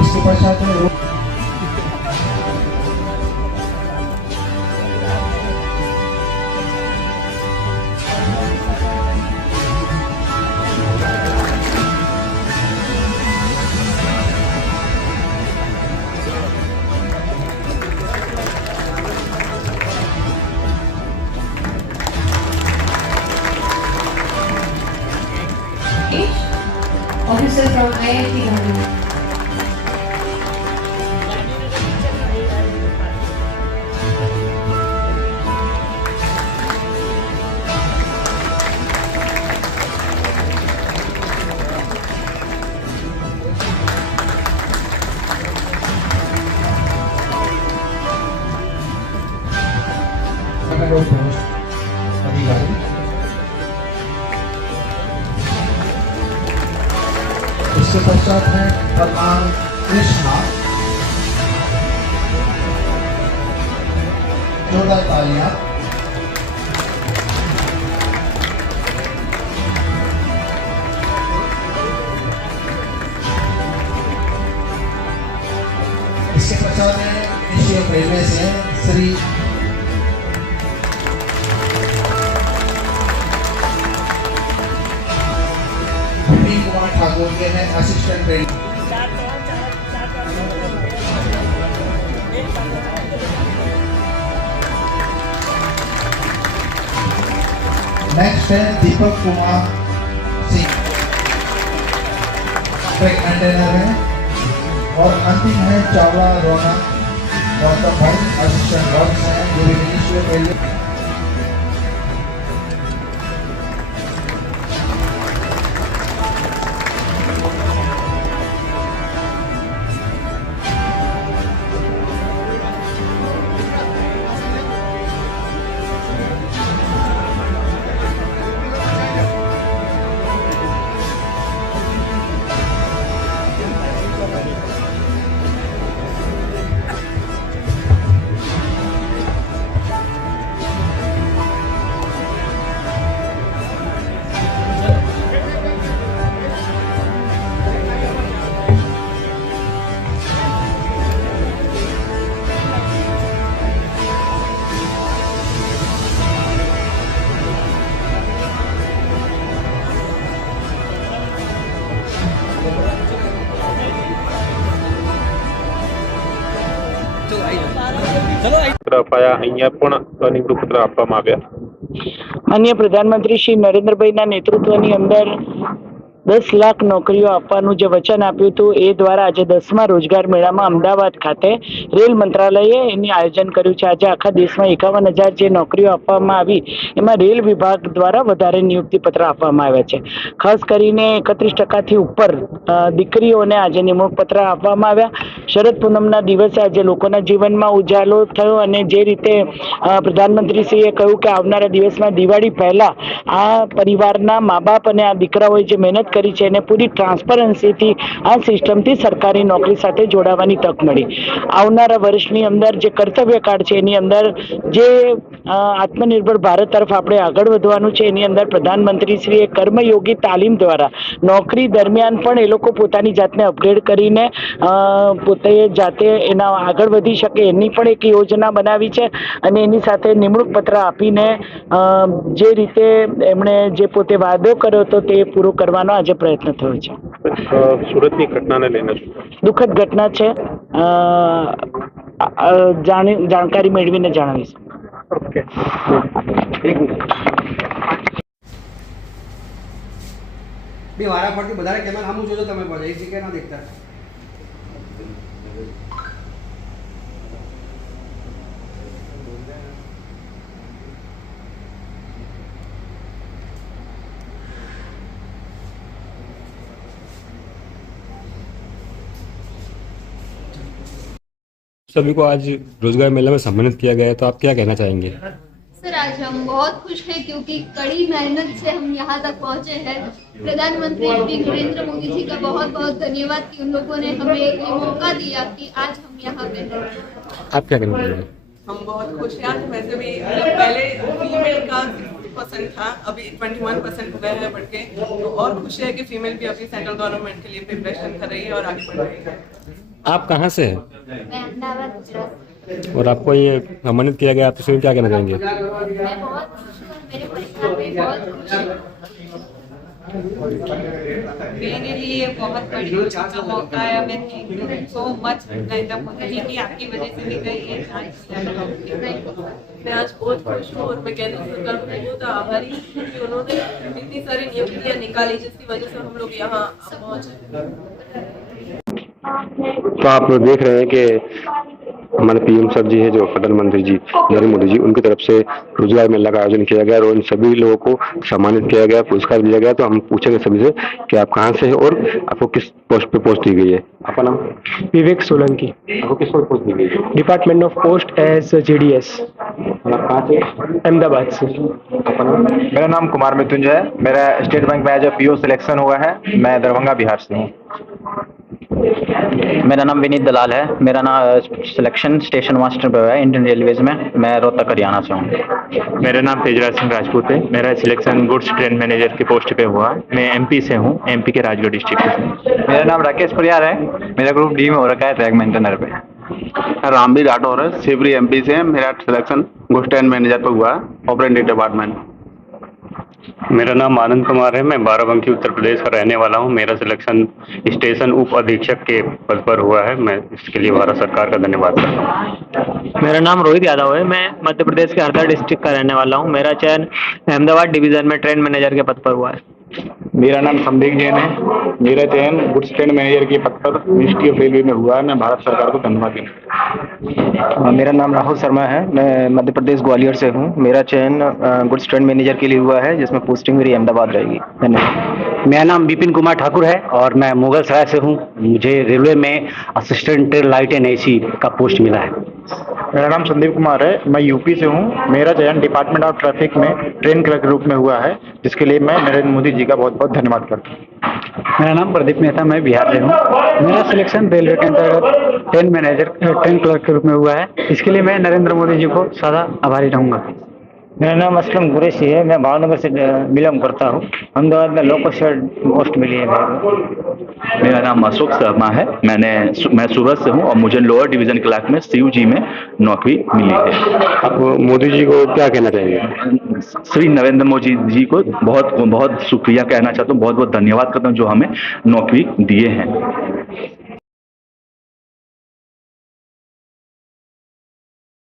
इसके पश्चात है officer from IIT Gandhi. अधिकारी इसके पश्चात है प्रधान कृष्णा, जोरदार तालियां। इसके पश्चात है एशियन रेलवे से श्री कुमार ठाकुर के हैं असिस्टेंट ट्रेनर। नेक्स्ट है दीपक कुमार सिंह, ट्रैक मेंटेनर है। और अंतिम है चावला रोना गौतम भाई, असिस्टेंट लॉर्ड्स हैं, जो भी मिनिस्ट्री ऑफ रेलवे। અપાયા અહીંયા પણ નિમણૂક પત્ર આપવામાં આવ્યા. માનનીય પ્રધાનમંત્રી શ્રી નરેન્દ્રભાઈના નેતૃત્વની અંદર 10 લાખ નોકરીઓ આપવાનું જે વચન આપ્યું હતું એ દ્વારા આજે 10મા રોજગાર મેળામાં અમદાવાદ ખાતે રેલ મંત્રાલયે એની આયોજન કર્યું છે. આજે આખા દેશમાં 51,000 જે નોકરીઓ આપવામાં આવી એમાં રેલ વિભાગ દ્વારા વધારે નિયુક્તિ પત્ર આપવામાં આવ્યા છે. ખાસ કરીને 31% ઉપર દીકરીઓને આજે નિમણૂક પત્ર આપવામાં આવ્યા. શરદ પૂનમના દિવસે આજે લોકોના જીવનમાં ઉજાલો થયો અને જે રીતે પ્રધાનમંત્રીશ્રીએ કહ્યું કે આવનારા દિવસમાં દિવાળી પહેલા આ પરિવારના મા બાપ અને આ દીકરાઓએ જે મહેનત કરી છે એને પૂરી ટ્રાન્સપરન્સીથી આ સિસ્ટમથી સરકારી નોકરી સાથે જોડાવાની તક મળી. આવનારા વર્ષની અંદર જે કર્તવ્ય કાળ છે એની અંદર જે આત્મનિર્ભર ભારત તરફ આપણે આગળ વધવાનું છે એની અંદર પ્રધાનમંત્રીશ્રીએ કર્મયોગી તાલીમ દ્વારા નોકરી દરમિયાન પણ એ લોકો પોતાની જાતને અપગ્રેડ કરીને પોતે જાતે એના આગળ વધી શકે એની પણ એક યોજના બનાવી છે અને એની સાથે નિમણૂક પત્ર આપીને જે રીતે એમણે જે પોતે વાદો કર્યો હતો તે પૂરો કરવાનો આજે પ્રયત્ન થયો છે. સુરતની ઘટનાને લઈને દુઃખદ ઘટના છે. જાણકારી મેળવીને જણાવીશ. ઓકે. બે વારા પડતી વધારે કેમેરા સામું જોજો તમે બધા એક જગ્યાએ ના દેખતા. सभी को आज रोजगार मेला में सम्मानित किया गया है, तो आप क्या कहना चाहेंगे? सर आज हम बहुत खुश हैं क्योंकि कड़ी मेहनत से हम यहाँ तक पहुँचे हैं. प्रधानमंत्री श्री नरेंद्र मोदी जी का बहुत बहुत धन्यवाद कि उन लोगों ने हमें ये मौका दिया कि आज हम यहाँ पे हैं. आप क्या कहना चाहेंगे? हम बहुत खुश हैं आज. वैसे भी पहले फीमेल का 60% था, अभी 21% हो गया है बढ़ के. तो और खुशी है कि फीमेल भी अभी सेंट्रल गवर्नमेंट के लिए प्रिपरेशन कर रही है और आगे बढ़ रही है. आप कहाँ से हैं? मैं अहमदाबाद गुजरात. और आपको ये सम्मानित किया गया, आप इसमें क्या कहना चाहेंगे? मैं बहुत खुश हूँ और मेरे परिवार में बहुत खुश है. मेरे लिए बहुत बड़ी खुशी का मौका है. मैं thank you so much Narendra Modi ji की, आपकी वजह से भी गई है. मैं आज बहुत खुश हूँ और मैं केंद्र सरकार को बहुत आभारी हूँ कि उन्होंने इतनी सारी नियुक्तियाँ निकाली जिसकी वजह से हम लोग यहाँ पहुँचे. तो आप देख रहे हैं कि हमारे पीएम सर जी है, जो प्रधानमंत्री जी नरेंद्र मोदी जी, उनकी तरफ से रोजगार मेला का आयोजन किया गया और इन सभी लोगों को सम्मानित किया गया, पुरस्कार दिया गया. तो हम पूछेंगे सभी से कि आप कहाँ से हैं और आपको किस पोस्ट पे पोस्ट दी गई है. आपका नाम? विवेक सोलंकी. आपको किस पर पोस्ट दी गई है? Department of post as JDS. आप कहाँ से? अहमदाबाद से. आपका नाम? मेरा नाम कुमार मृत्युंजय है. मेरा स्टेट बैंक में एज ए PO सिलेक्शन हुआ है. मैं दरभंगा बिहार से हूँ. मेरा नाम विनीत दलाल है. मेरा नाम सिलेक्शन स्टेशन मास्टर पे हुआ है इंडियन रेलवेज में. मैं रोहतक हरियाणा से हूँ. मेरा नाम तेजराज सिंह राजपूत है. मेरा सिलेक्शन गुड्स ट्रेन मैनेजर की पोस्ट पे हुआ. मैं MP से हूँ, MP के राजगढ़ डिस्ट्रिक्ट से. मेरा नाम राकेश परियार है. मेरा ग्रुप D में हो रखा है, ट्रैक मेंटेनर पे. रामबीर राठौर है, शिवरी MP से. मेरा सिलेक्शन गुड्स ट्रेन मैनेजर पे हुआ, ऑपरेटिंग डिपार्टमेंट. मेरा नाम आनंद कुमार है. मैं बाराबंकी उत्तर प्रदेश का रहने वाला हूं. मेरा सिलेक्शन स्टेशन उप अधीक्षक के पद पर हुआ है. मैं इसके लिए भारत सरकार का धन्यवाद करता हूं. मेरा नाम रोहित यादव है. मैं मध्य प्रदेश के हरदा डिस्ट्रिक्ट का रहने वाला हूं. मेरा चयन अहमदाबाद डिवीजन में ट्रेन मैनेजर के पद पर हुआ है. मेरा नाम संदीप जैन है. मेरा चयन गुड्स ट्रेन मैनेजर के पद पर मिनिस्ट्री ऑफ रेलवे में हुआ है. मैं भारत सरकार को धन्यवाद देना. मेरा नाम राहुल शर्मा है. मैं मध्य प्रदेश ग्वालियर से हूँ. मेरा चयन गुड्स ट्रेन मैनेजर के लिए हुआ है, जिसमें पोस्टिंग मेरी अहमदाबाद रहेगी. धन्यवाद. मेरा नाम विपिन कुमार ठाकुर है और मैं मुगल सराय से हूँ. मुझे रेलवे में असिस्टेंट लाइट एंड AC का पोस्ट मिला है. मेरा नाम संदीप कुमार है. मैं यूपी से हूँ. मेरा चयन डिपार्टमेंट ऑफ ट्रैफिक में ट्रेन क्लर्क के रूप में हुआ है, जिसके लिए मैं नरेंद्र मोदी जी का बहुत बहुत धन्यवाद करता हूँ. मेरा नाम प्रदीप मेहता. मैं बिहार से हूँ. मेरा सिलेक्शन रेलवे के अंतर्गत ट्रेन मैनेजर ट्रेन क्लर्क के रूप में हुआ है. इसके लिए मैं नरेंद्र मोदी जी को सदा आभारी रहूँगा. मेरा नाम असलम कुरैशी है. मैं भावनगर से बिलोंग करता हूँ. अहमदाबाद में लोकल पोस्ट मिली है. मेरा नाम अशोक शर्मा है. मैं सूरत से हूँ और मुझे लोअर डिवीजन क्लर्क में CUG में नौकरी मिली है. आप मोदी जी को क्या कहना चाहेंगे? श्री नरेंद्र मोदी जी को बहुत बहुत शुक्रिया कहना चाहता हूँ. बहुत बहुत धन्यवाद करता हूँ जो हमें नौकरी दिए हैं.